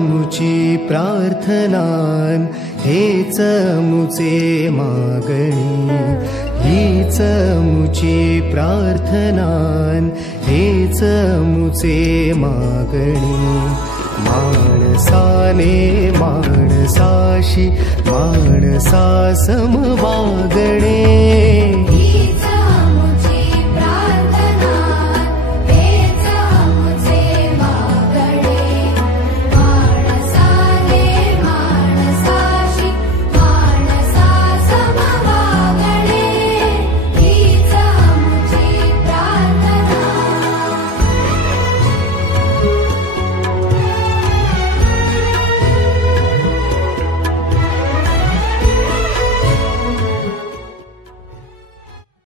मुची प्रार्थनान हेच मुचे मागणी, हीच मुची प्रार्थनान हेच मुचे मागणी। माणसाने माणसाशी माणसा सम वागणे,